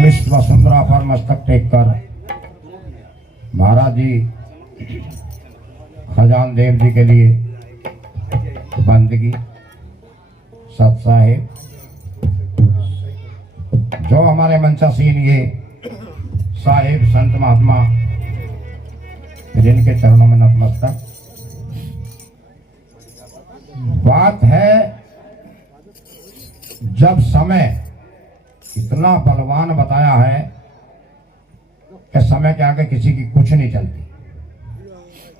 हम इस वसुंधरा पर मस्तक टेक कर महाराज जी खजान देव जी के लिए बंदगी सत साहेब जो हमारे मंचासीन ये साहेब संत महात्मा जिनके चरणों में नतमस्तक। बात है जब समय इतना बलवान बताया है कि समय के आगे किसी की कुछ नहीं चलती।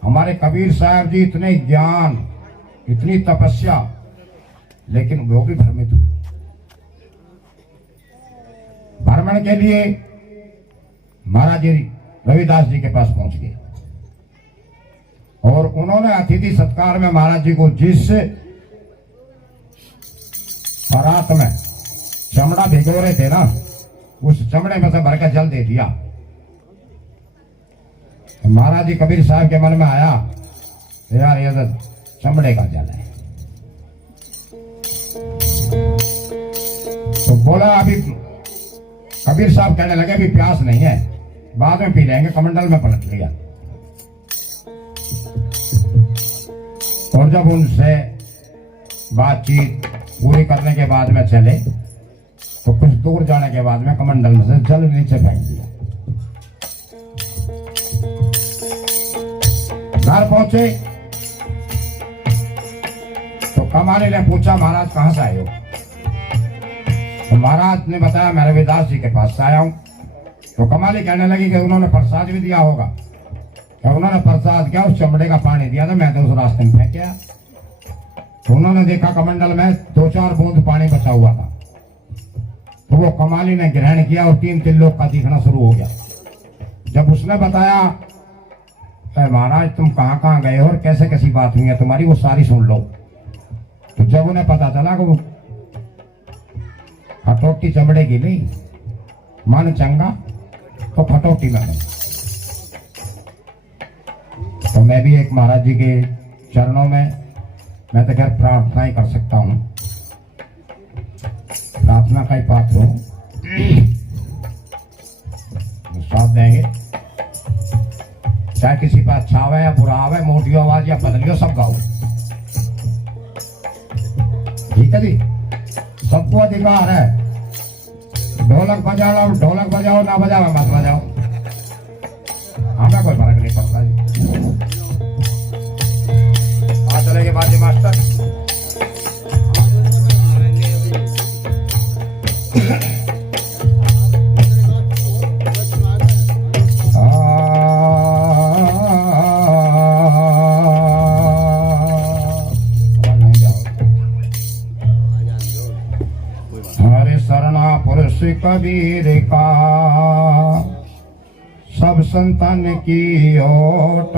हमारे कबीर साहब जी इतने ज्ञान इतनी तपस्या, लेकिन वो भी भ्रमित हुए। भ्रमण के लिए महाराज जी रविदास जी के पास पहुंच गए और उन्होंने अतिथि सत्कार में महाराज जी को जिस परात में चमड़ा भिगो रहे थे ना, उस चमड़े में से भर के जल दे दिया। तो महाराज जी कबीर साहब के मन में आया यार ये तो चमड़े का जल है। तो बोला अभी कबीर साहब कहने लगे अभी प्यास नहीं है, बाद में पी लेंगे। कमंडल में पलट लिया और जब उनसे बातचीत पूरी करने के बाद में चले तो कुछ दूर जाने के बाद में कमंडल में से जल नीचे फेंक दिया। घर पहुंचे तो कमाली ने पूछा महाराज कहां से आए हो? तो महाराज ने बताया मैं रविदास जी के पास से आया हूं। तो कमाली कहने लगी कि उन्होंने प्रसाद भी दिया होगा। तो उन्होंने प्रसाद क्या उस चमड़े का पानी दिया था, मैं तो उस रास्ते में फेंक गया। तो उन्होंने देखा कमंडल में 2-4 बूंद पानी बचा हुआ था। तो वो कमाली ने ग्रहण किया और 3 त्रिलोक का दिखना शुरू हो गया। जब उसने बताया महाराज तुम कहाँ कहाँ गए हो और कैसे कैसी बात हुई है तुम्हारी, वो सारी सुन लो। तो जब उन्हें पता चला कि वो खटोटी चमड़े की नहीं, मन चंगा तो खटोटी में बना। तो मैं भी एक महाराज जी के चरणों में मैं तो खैर प्रार्थना ही कर सकता हूं, प्रार्थना का ही पात्र हूं। साथ देंगे चाहे किसी पर अच्छा आवे या बुरा आवे, मोटी आवाज या बदलियो, सब गाओ। ठीक है जी, सबको अधिकार है। ढोलक बजाओ, ढोलक बजाओ, ना बजाओ मत बजाओ, हमें कोई फर्क नहीं पड़ता जी। आ चलेंगे बाजी मास्टर। हरे शरणा पुरुष कबीर का सब संतान की ओट,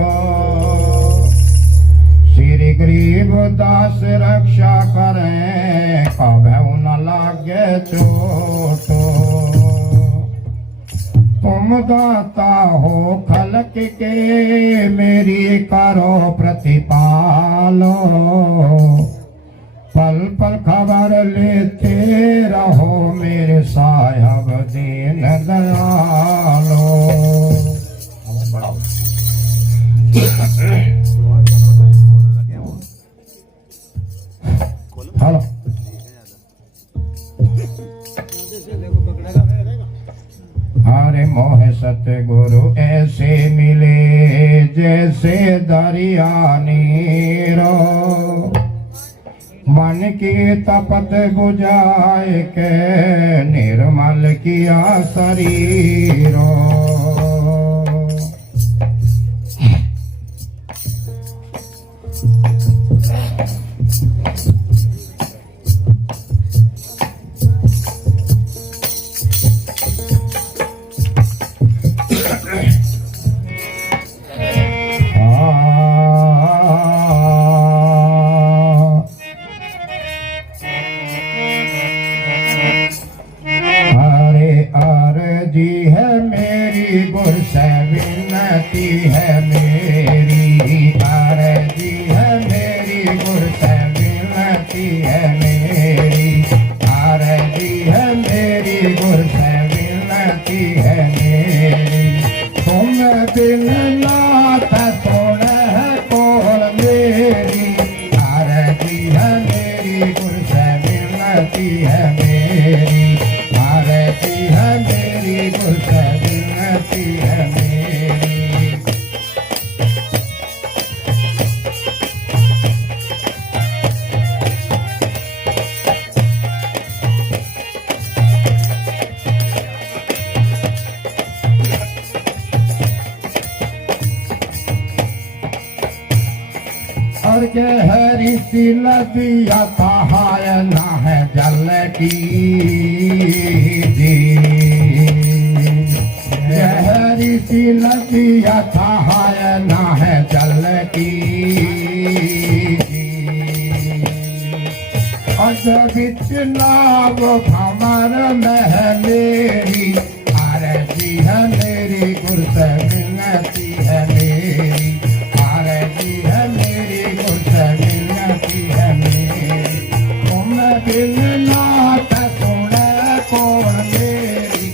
श्री गरीब दास रक्षा करें कभू न लागे चोट। तुम दाता हो खलक के मेरी करो प्रतिपालो, पल पल खबर लेते रहो मेरे साहब दीन दयालो। हेलो हरे मोह सतगुरु ऐसे मिले जैसे दरिया नीरो, मन की तपत बुझाए के निर्मल किया शरीरो। गुर से विनती है मेरी, अर्जी है मेरी, गुर से विनती है मेरी, अर्जी है मेरी, गुर से विनती मिन्नती है मेरी। तुम बिन नाथ सुन कौन मेरी, आरती है मेरी गुर से मिन्नती है मेरी, आरती है मेरी गुर से मिन्नती है मेरी। और के हरी सी नदिया कहाय ना है जल की जी, हरी सी नदिया कहाय ना है जल की जी। अज बिच नाव भमर में है मेरी, आरती है मेरी गुर से मिन्नती है मेरी, आरती है मेरी गुर से मिन्नती है मेरी। तुम बिन नाथ सुन कौन मेरी,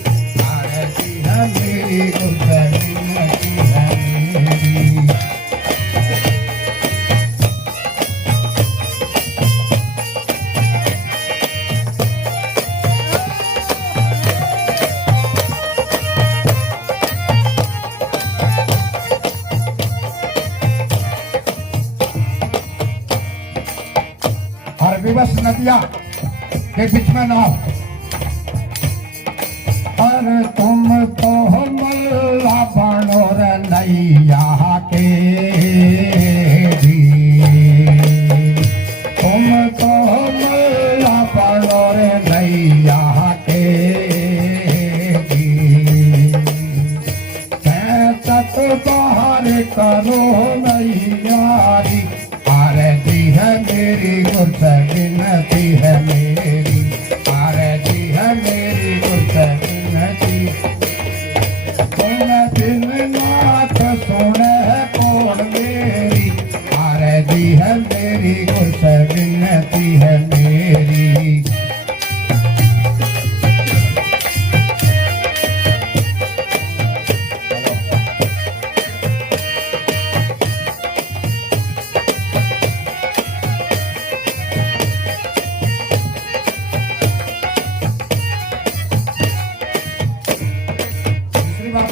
आरती है मेरी गुर से मिन्नती है मेरी। और विवश नदिया के बीच में नाव, और तुम तो मल्ला बनो रे नैया के जी, तुम तो मल्ला बनो रे नैया के जी। तत बाहर करो नैयारी, आरती है मेरी गुर से मिन्नती है मेरी, आरती है मेरी गुर से मिन्नती। तुम बिन नाथ सुन कौन मेरी, आरती है मेरी गुर से मिन्नती है मेरी।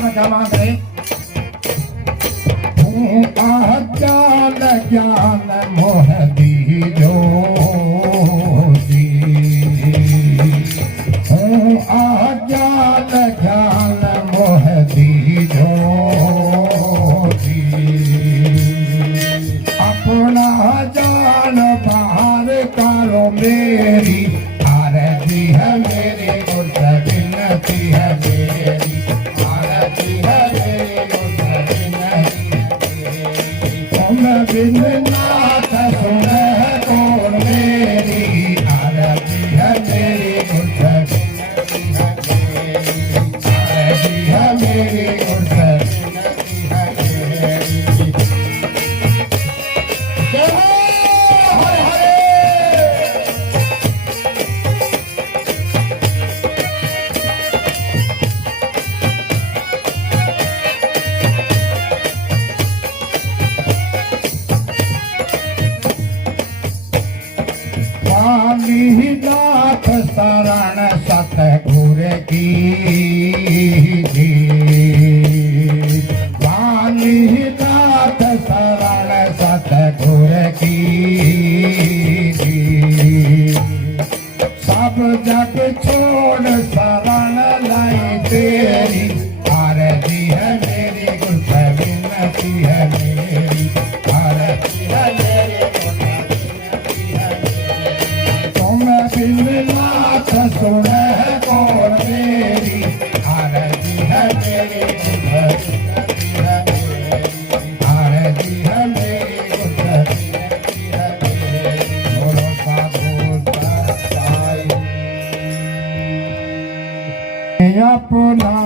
क्या मांग रहे? ज्ञान ज्ञान मोह दीजो जी, ज्ञान ज्ञान मोह दीजो जी। अपना जान बाहर करो मेरी, आरती है मेरी गुर से मिन्नती है मेरी, बिन नाथ सुन कौन मेरी, आरती है मेरी गुर से मिन्नती है मेरी, आरती है मेरी गुर से मिन्नती है मेरी। जय हो हरे हरे। नाथ शरण सतगुर की जी, वाणी नाथ शरण सतगुर की जी। सब जग छोड़ शरण लाई तेरी, आरती है मेरी गुर से मिन्नती है मेरी, आरती है मेरी गुर से मिन्नती है मेरी। तुम बिन नाथ सुन कौन मेरी, आरती है मेरी गुर से मिन्नती है मेरी, आरती है मेरी गुर से मिन्नती है मेरी। बोलो साधु सताई अपना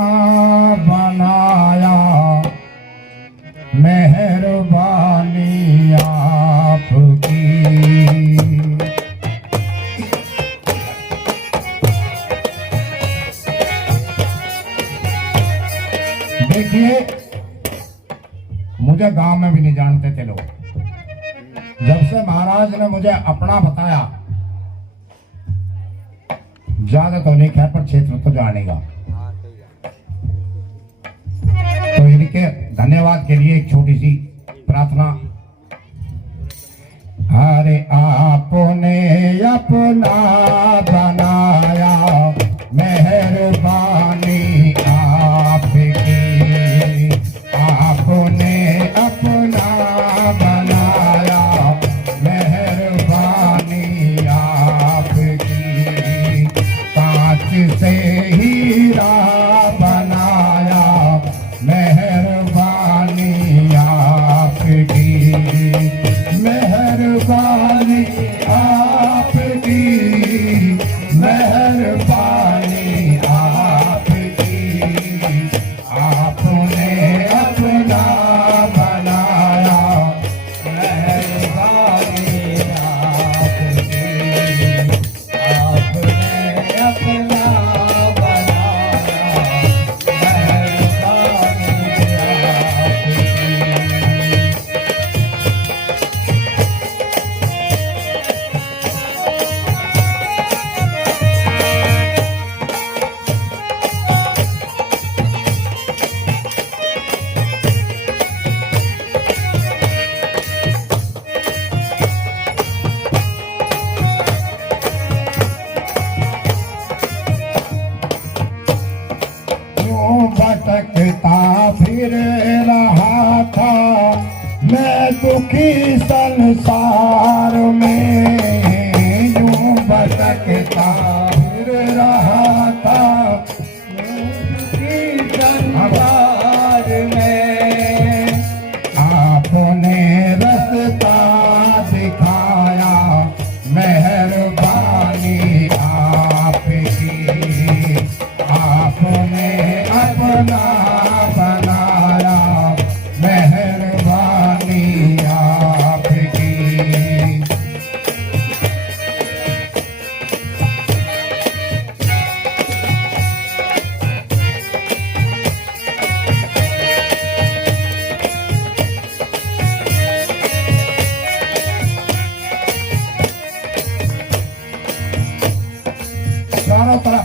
बनाया, मेहरबानी आपकी। देखिए, मुझे गांव में भी नहीं जानते थे लोग। जब से महाराज ने मुझे अपना बताया, ज्यादा तो नहीं खैर पर क्षेत्र तो जानेगा। तो इनके धन्यवाद के लिए एक छोटी सी प्रार्थना। अरे आपने अपना बनाया, मेहरबानी आपकी। आपने अपना बनाया, मेहरबानी आपकी। कांच से हीरा बनाया, मेहरबानी आपकी। मेहरबानी आपकी, मेहरबानी आपकी। आपने अपना बनाया, मेहरबानी आपकी। आपने अपना बनाया, भटकता फिर रहा था मैं दुखी संसार में। यूं भटकता फिर रहा था दुखी संसार में। आपने रास्ता दिखाया, मेहरबानी आपकी। आपने अपना बनाया, मेहरबानी आपकी। चारों तरफ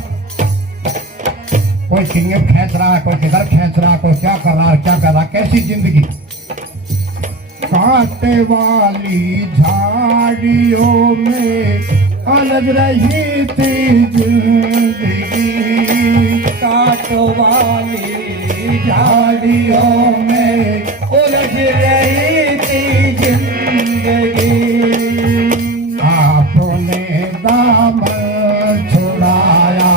कोई सिंगम खींच रहा है, कोई किधर खींच रहा है, कोई क्या कर रहा है, क्या कर रहा है। कैसी जिंदगी। कांटे वाली झाड़ियों में अलग रही थी जिंदगी। कांटो वाली झाड़ियों में उलझ रही थी जिंदगी। आपने दामन छुड़ाया,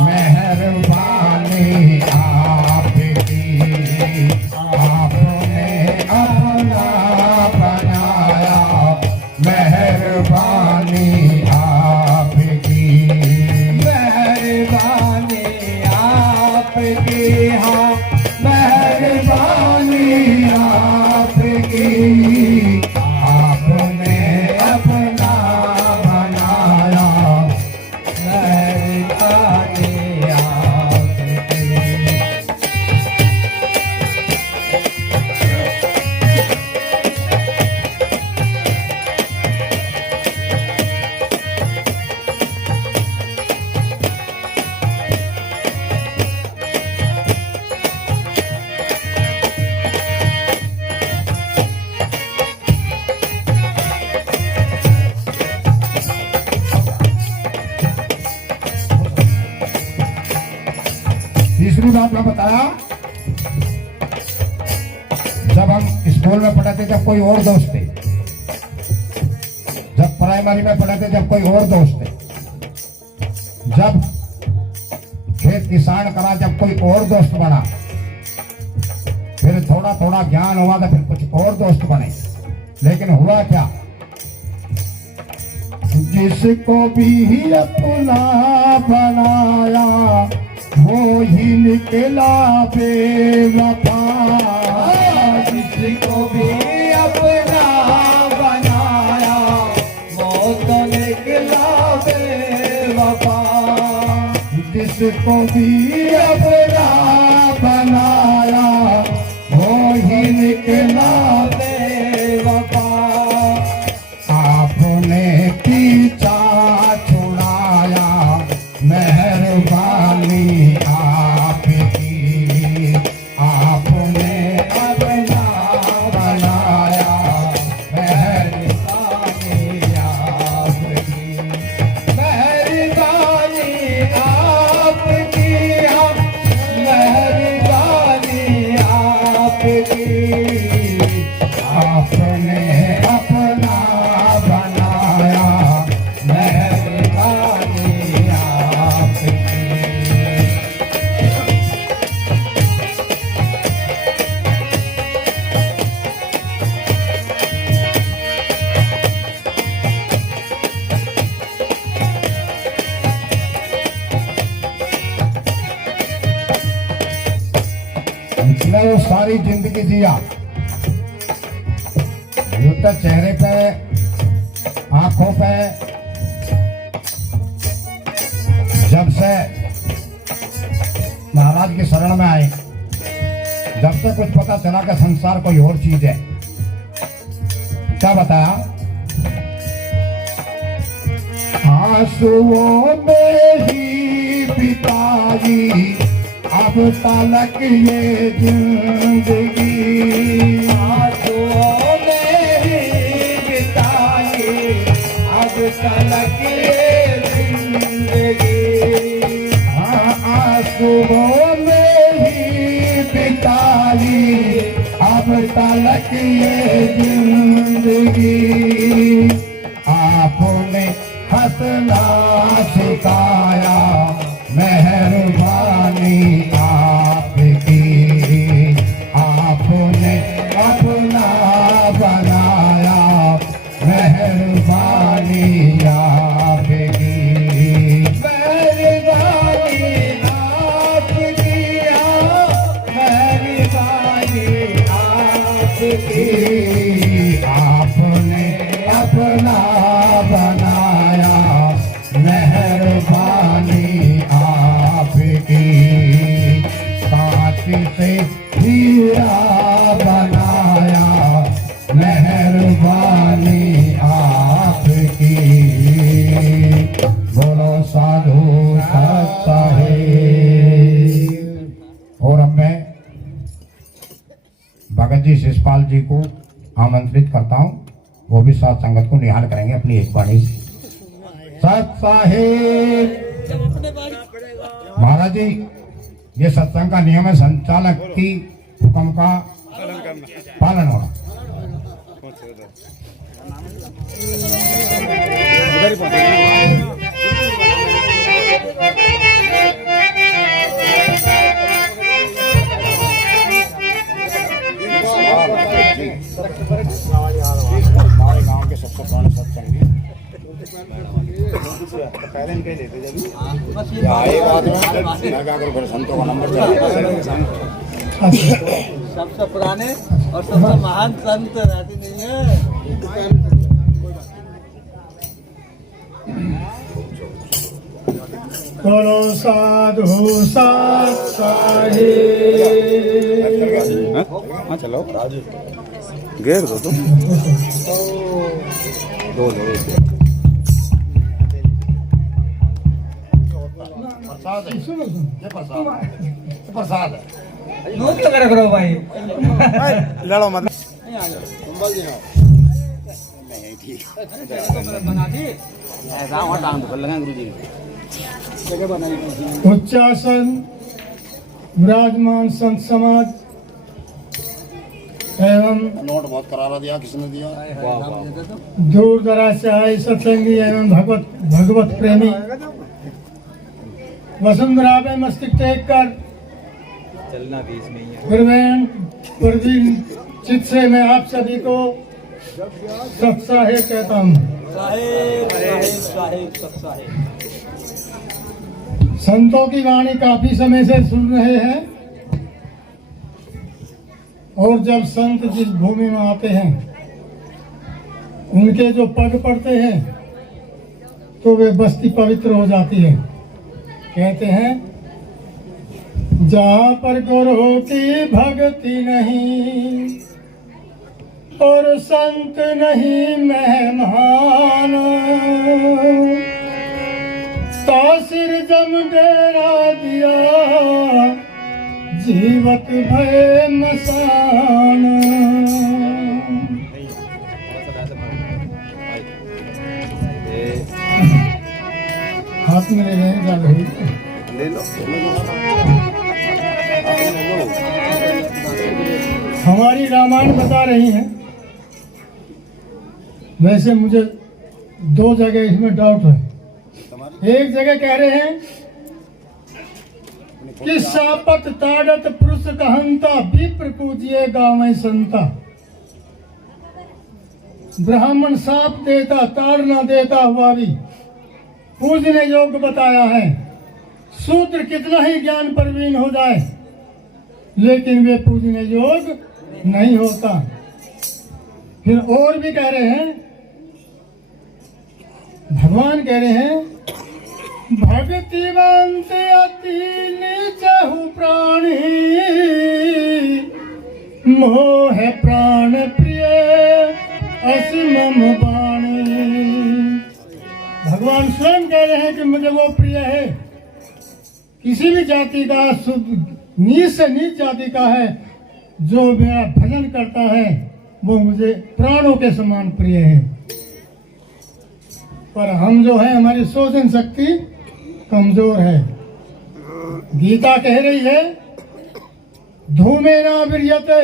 मेहरबानी आपकी। आपने अपना बनाया, मेहरबानी आपकी। मेहरबानी आपकी, हाँ मेहरबानी आपकी। आपने अपना बनाया, मेहरबानी आपकी। तीसरी बात मैं बताया, जब हम स्कूल में पढ़े थे जब कोई और दोस्त थे, जब प्राइमरी में पढ़े थे जब कोई और दोस्त थे, जब खेत किसान करा जब कोई और दोस्त बना, फिर थोड़ा थोड़ा ज्ञान हुआ तो फिर कुछ और दोस्त बने। लेकिन हुआ क्या, जिसको भी अपना बनाया वो ही निकला बेवफा। जिसको भी अपना बनाया वो तो निकला बेवफा। जिसको भी अपना बनाया वो ही निकला बेवफा। आपने पीछा छुड़ाया मेहरबानी आपकी, आपने अपना बनाया मेहरबानी आपकी, मेहरबानी आपकी, मेहरबानी आपकी। आपने अपना बनाया मेहरबानी आपकी। इसने वो सारी जिंदगी जिया, यूं तो चेहरे पे आंखों पे जब से महाराज की शरण में आए, जब से कुछ पता चला कि संसार कोई और चीज है। क्या बताया? आंसुओं में ही बिताई अब तलक ये जिंदगी, आंसुओं में ही बिताई अब तलक ये जिंदगी। हाँ, आंसुओं में ही बिताई अब तलक ये जिंदगी। आपने हंसना सिखाया मेहरबानी आपकी, आपने अपना बनाया मेहरबानी आपकी, मेहरबानी आपकी, मेहरबानी आपकी। आपने अपना बनाया मेहरबानी आपकी, कांच से हीरा बनाया मेहरबानी आपकी। बोलो साधु सत्ता है। और अब मैं भगत जी शिषपाल जी को आमंत्रित करता हूँ, वो भी साथ संगत को निहाल करेंगे अपनी एक वाणी से। सत साहिब महाराज जी, ये सत्संग का नियम है, संचालक की हुक्म का पालन होना। हमारे गांव के सबसे पुराने सत्संगी पहले इनके लेते जब आए बाद में क्या करो, संतों का नंबर सबसे पुराने और सबसे महान संत रहती नहीं है। बोलो साधु सत साहिब। हाँ चलो घेर दो तुम दो प्रसाद है। नोट लगा करो भाई। लड़ो मत बना दी ऐसा वहाँ टांग दो लगा गुरु जी जगह बनाई। उच्चासन विराजमान संत समाज एवं नोट बहुत करारा दिया, किसने दिया? दूर दराज से आए सत्संगी एवं भगवत प्रेमी वसुंधरा में मस्तक टेक कर चलना भी इसमें ही है। प्रवीण प्रवीण चित से मैं आप सभी को सत्साहे कहता हूँ। साहेब साहेब साहेब सब साहेब। संतों की वाणी काफी समय से सुन रहे हैं और जब संत जिस भूमि में आते हैं उनके जो पग पड़ते हैं तो वे बस्ती पवित्र हो जाती है। कहते हैं, जहाँ पर गुरु की भक्ति नहीं और संत नहीं मेहमान, तासिर जम डेरा दिया जीवत भय मसान। हाथ में ले लेने जा रही ले लो हमारी रामायण बता रही है। वैसे मुझे दो जगह इसमें डाउट है। एक जगह कह रहे हैं कि सापत ताड़त पुरुष कहंता विप्र पूजिए गाँव संता। ब्राह्मण साप देता ताड़ ना देता हुआ भी पूजने योग्य बताया है। शूद्र कितना ही ज्ञान प्रवीण हो जाए लेकिन वे पूजने योग्य नहीं होता। फिर और भी कह रहे हैं, भगवान कह रहे हैं, भक्तिवंत अति नीचहु प्राणी, मोह प्राण प्रिय असमम वाणी। भगवान स्वयं कह रहे हैं कि मुझे वो प्रिय है। किसी भी जाति का, नीच से नीच जाति का है, जो मेरा भजन करता है वो मुझे प्राणों के समान प्रिय है। पर हम जो है, हमारी सोचन शक्ति कमजोर है। गीता कह रही है, धूमे न विर्यते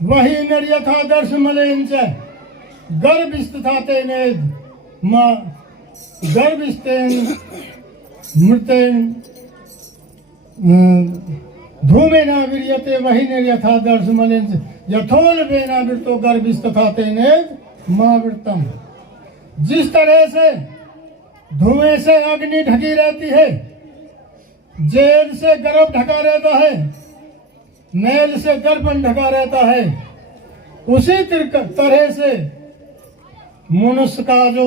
वही नर्यथा दर्श मलेन च गर्भिष्ठता तेने मां गर्भिष्ठेन मृतेन धूमे न विर्यते वही नर्यथा दर्श मलेन च यथोल वेना वृतो गर्भिष्ठता तेने मां वृतम। जिस तरह से धुएं से अग्नि ढकी रहती है, जेल से गर्भ ढका रहता है, मैल से दर्पण ढका रहता है, उसी तरह से मनुष्य का जो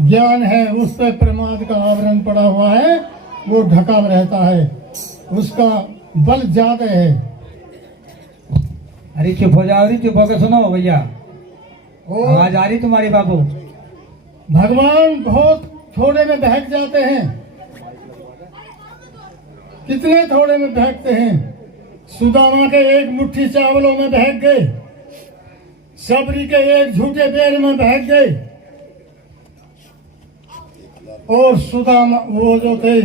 ज्ञान है उस पर प्रमाद का आवरण पड़ा हुआ है, वो ढका रहता है, उसका बल ज्यादा है। अरे चुप हो जाओ, चुप होकर सुनो भैया, आवाज आ रही तुम्हारी बाबू। भगवान बहुत थोड़े में बहक जाते हैं। कितने थोड़े में बहकते हैं। सुदामा के एक मुट्ठी चावलों में बहक गए, सबरी के एक झूठे बेर में बहक गए, और सुदामा वो जो थे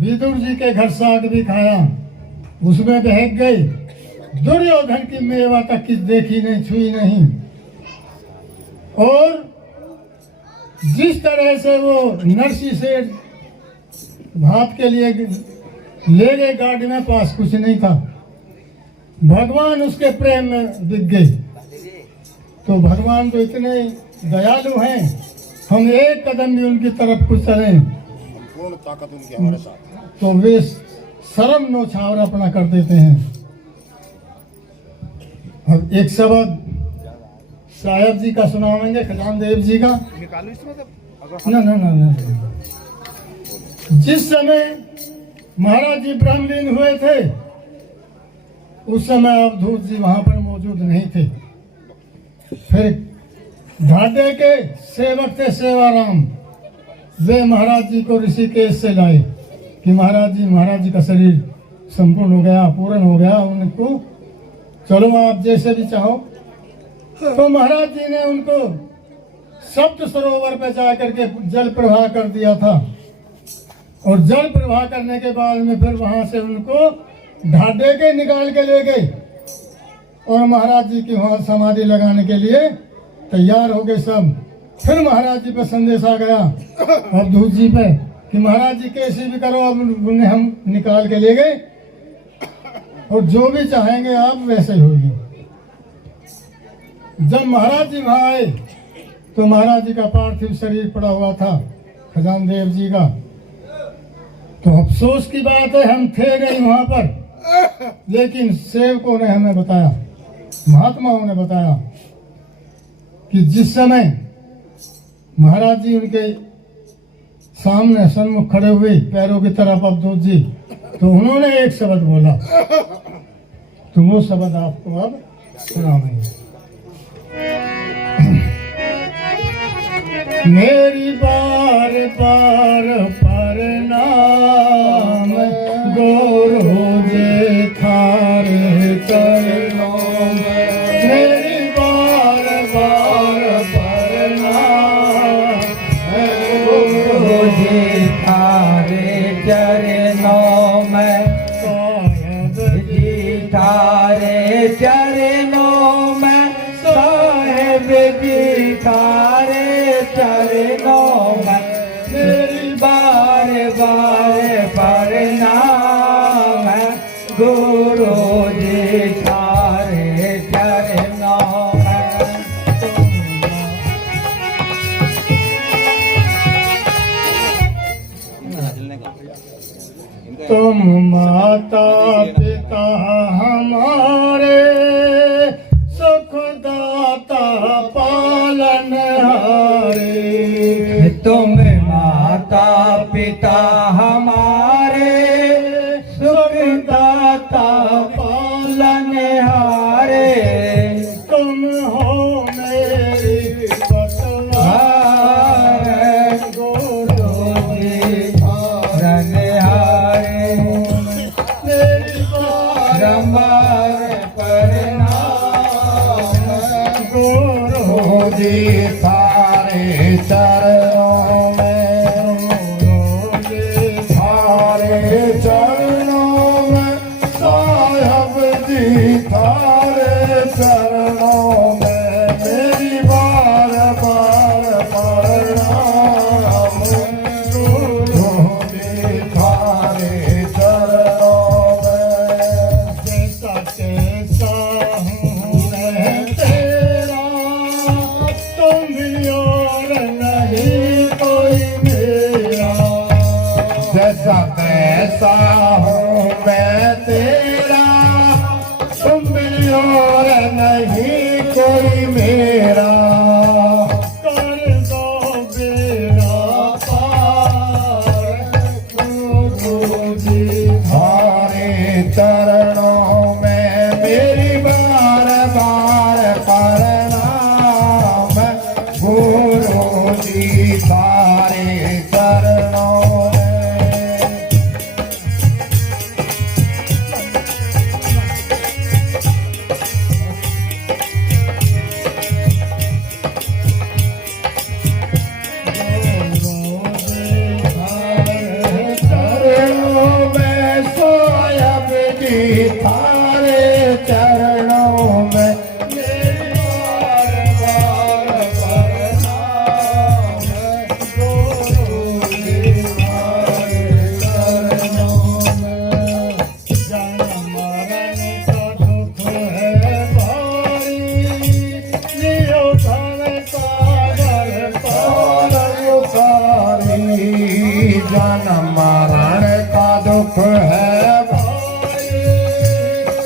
विदुर जी के घर साग भी खाया, उसमें बहक गए। दुर्योधन की मेवा तक की देखी नहीं, छुई नहीं। और जिस तरह से वो नरसी से भात के लिए ले गए गाड़ी में, पास कुछ नहीं था, भगवान उसके प्रेम में बिक गए। तो भगवान तो इतने दयालु हैं, हम एक कदम भी उनकी तरफ कुछ चलें पूर्ण ताकत उनकी हमारे साथ, तो वे शर्म नौछावर अपना कर देते हैं। अब एक शब्द साहेब जी का सुनाएंगे, खजान देव जी का। ना। जिस समय महाराज जी ब्रह्मलीन हुए थे, उस समय अवधूत जी वहां पर मौजूद नहीं थे। फिर ढाडे के सेवक थे सेवाराम, वे महाराज जी को ऋषिकेश से लाए कि महाराज जी का शरीर संपूर्ण हो गया, पूर्ण हो गया, उनको चलो आप जैसे भी चाहो। तो महाराज जी ने उनको सप्त सरोवर पे जाकर के जल प्रवाह कर दिया था, और जल प्रवाह करने के बाद में फिर वहां से उनको ढाडे के निकाल के ले गए, और महाराज जी की वहां समाधि लगाने के लिए तैयार हो गए सब। फिर महाराज जी पे संदेश आ गया अवधूत जी पे कि महाराज जी कैसे भी करो, अब उन्हें हम निकाल के ले गए, और जो भी चाहेंगे आप वैसे ही होगी। जब महाराज जी वहां आए तो महाराज जी का पार्थिव शरीर पड़ा हुआ था, खजान देव जी का। तो अफसोस की बात है, हम थे नहीं वहां पर, लेकिन सेवकों ने हमें बताया, महात्माओं ने बताया कि जिस समय महाराज जी उनके सामने सन्मुख खड़े हुए पैरों की तरफ अवधूत जी, तो उन्होंने एक शब्द बोला, तो वो शब्द आपको अब सुनाएंगे। मेरी बार बार प्रणाम गुरु जी थारे चरणों में, मेरी बार बार प्रणाम गुरु जी थारे चरणों में, साहेब जी थारे चरणों में, साहेब जी थारे चरणों में, मेरी बार बार प्रणाम गुरु जी थारे चरणों में। तुम माता पिता हमारे, सुखदाता पालन हारे। तुम माता पिता हमारे, सुखदाता पालन हारे। तुम हो मेरी पतवार गुरु जी रनहारे, मेरी बारंबार प्रणाम गुरु जी थारे चरणों में, थारे चरणों में, साहब जी थारे चरणों में, मेरी बार बार प्रणाम गुरु जी थारे चरणों में। जैसा कैसा हूँ मैं तेरा, तुम भी और नहीं कोई मेरा। जैसा तैसा हूँ मैं तेरा, तुम भी और नहीं कोई मेरा। कर दो बेड़ा पार गुरु जी थारे चरणों में, मेरी बार बार प्रणाम गुरु जी थारे चरणों में। चरणों में, साहब जी थारे चरणों में, मेरी बार बार प्रणाम गुरु जी थारे चरणों में। जन्म मरण का दुख है भारी, लियो धन सागर पार। जन्म मरण का दुख है भारी,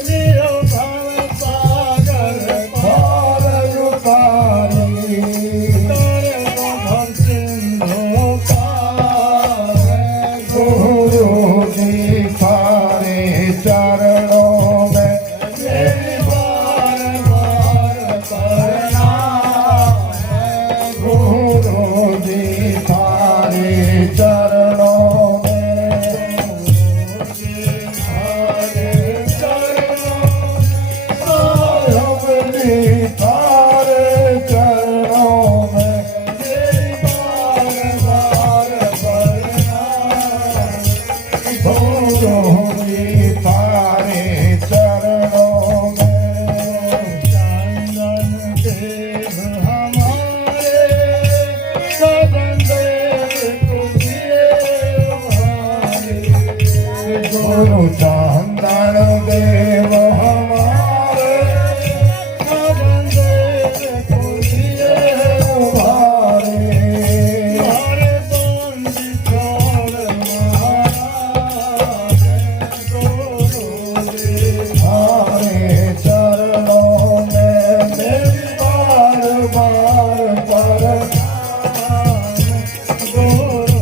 लियो धन सागर पार। उतारी, तारे को सिंधु पार गुरु जी थारे चरणों में, मेरी बार बार प्रणाम गुरु जी थारे चरणों में। साहब जी थारे चरणों में, मेरी बार बार प्रणाम गुरु जी थारे चरणों में। चंदन देव हमारे, सदन देव तुझे भारे। गुरु चंदन देव हमारे, सदन देव तुझे भारे। भारे बंदी छोड़ महाराज गुरु जी थारे चरणों में, मेरी बार बार प्रणाम गुरु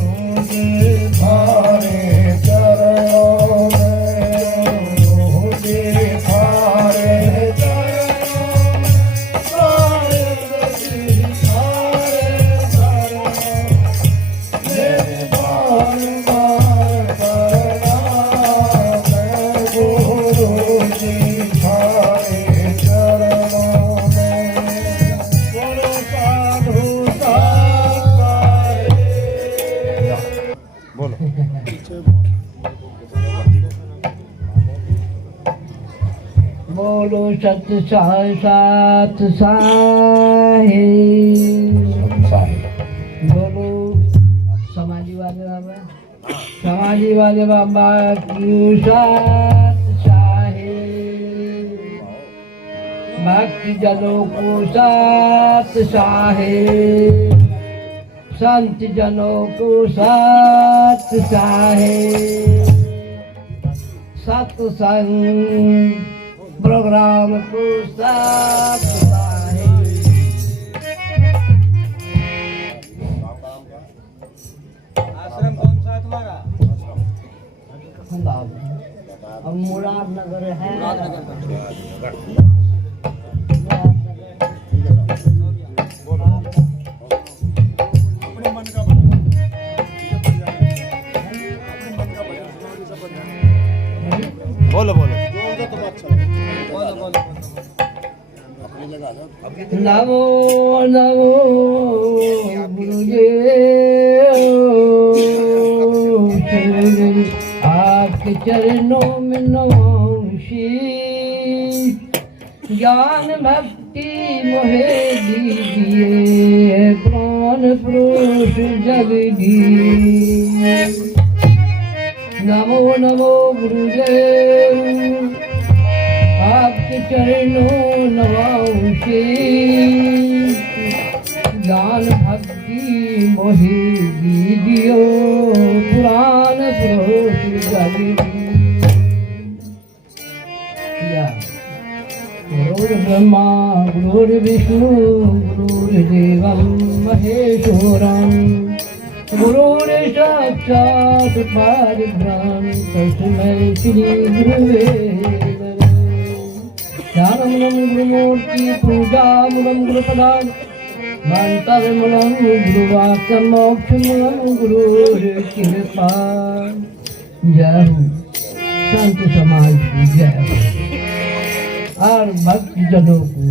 बोलो सत्य साई सात साहे, बोलो समाधि वाले बाबा की सात साहे, भक्ति जनों को सात साहे, संत जनों को सात साहे, सत्संग प्रोग्राम को साथ साहे। आश्रम कौन सा है तुम्हारा? अब मुरादनगर है। बोलो बोलो नमो नमो गुरुदेव, आपके चरणों में नमामि शीश, ज्ञान भक्ति मोहे दीजिए, प्राण पुरुष जगदीश। नमो नमो गुरुदेव, आपके चरणों नमामि शीश, ज्ञान भक्ति मोहे दीजियो, पुराण पुरुष जगदीश। गुरुर्ब्रह्मा गुरुर्विष्णु गुरुर्देवं महेश्वरम्, गुरुर्साक्षात् परब्रह्म तस्मै श्री गुरुवे नमः। ध्यानमूलं गुरुमूर्ति पूजामूलं गुरुपदां, मंत्रमूलं गुरुवाक्यं, मोक्षमूलं गुरुर्कृपा। जय हो संत समाज की जय हो और भक्त जनों को।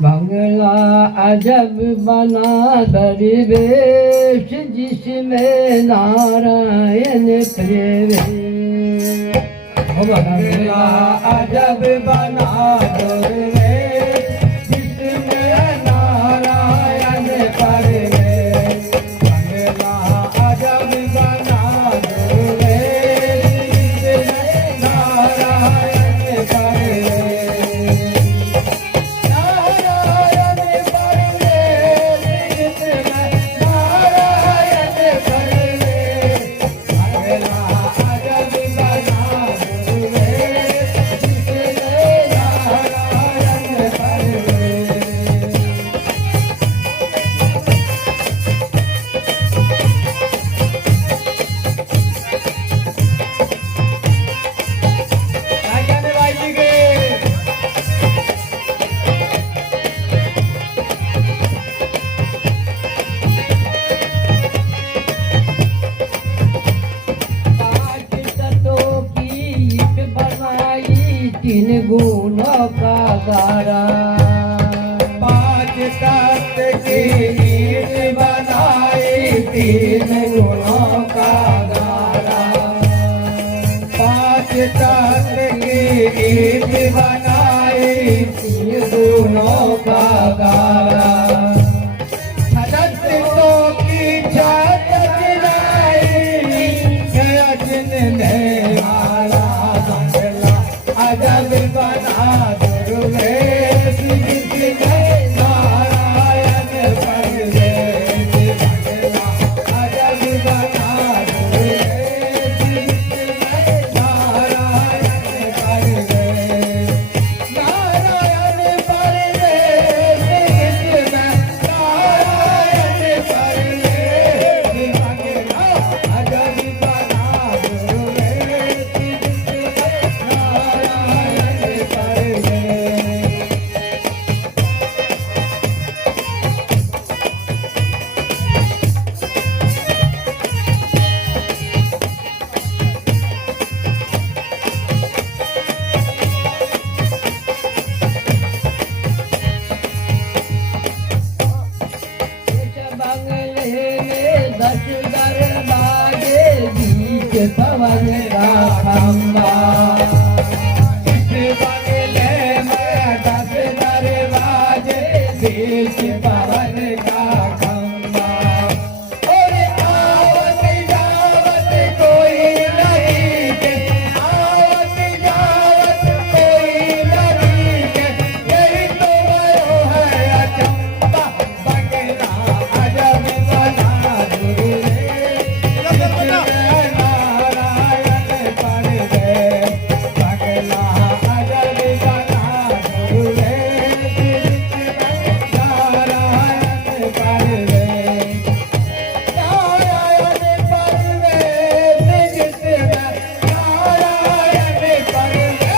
बंगला अजब बना दरवेश, जिसमें नारायण प्रवेश। बंगला अजब बना दरवेश, जिसमें नारायण प्रवेश। बंगला अजब बना दरवेश, जिसमें नारायण प्रवेश। तीन गुणों का गारा, पांच तत्व की ईट बनाई, तीन गुणों का गारा। पांच तत्व की ईट बनाई, तीन गुणों का गारा। छत्रों की छत गिराई, रचन ने मारा। अजब बना दरवेश, जिसमें नारायण प्रवेश। बंगले में 10 दरवाजे, बीच पवन का खंबा। इस बंगले में 10 दरवाजे, बीच पवन का खंबा। और आवत जावत कोई नहीं के, आवत जावत कोई नहीं के, यही तो भयो है अचंबा। बंगला अजब बना रे, नारायण पर रे। बंगला अजब बना रे, नारायण पर रे। नारायण पर रे, नारायण पर रे।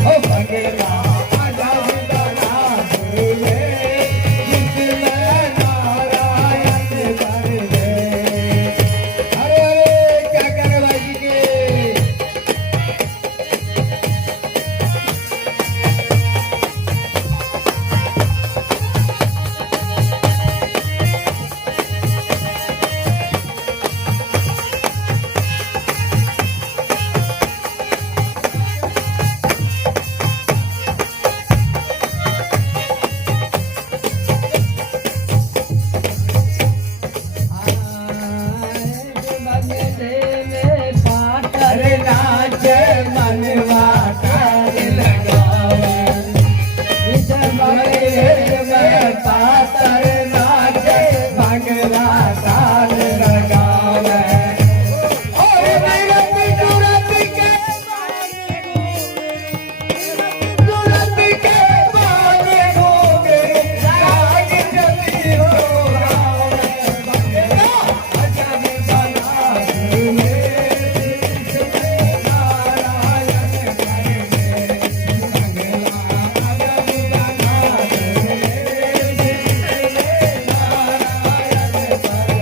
ओ बंगला अजब बना रे, नारायण पर रे। अरे क्या करे भाई के। बंगले में पाटर नाचे, मनवा ताल लगावे। इस बंगले में पाटर नाचे, बंगला ताल लगावे। और मेरत तुरत के बाने होगे, लाग जली हो गावे। बंगला अजब बना रे, नारायण पर रे। बंगला अजब बना रे, नारायण पर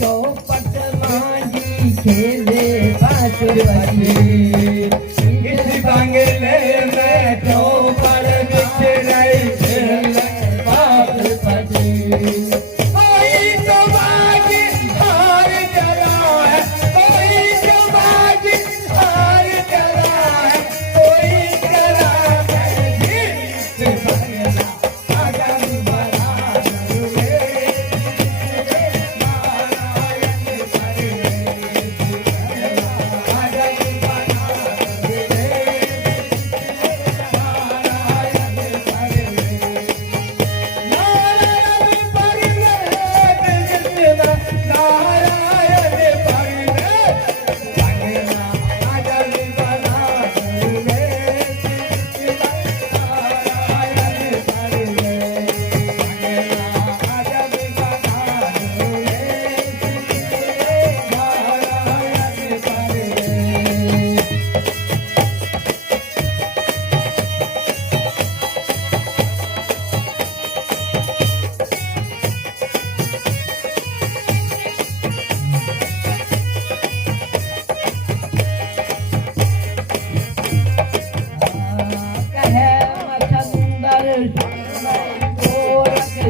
चौपट मांझी खेले बांसुरी। इस बंगले में चौपड़ बिछड़े खेले बांसुरी। कोई तो बाजी हार चला है, कोई तो बाजी हार चला है, कोई चला नहीं। इस बंगला अजब बना रे,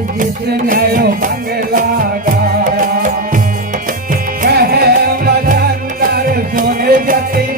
जिसने बंगला गाया, कहे मदन सुन जति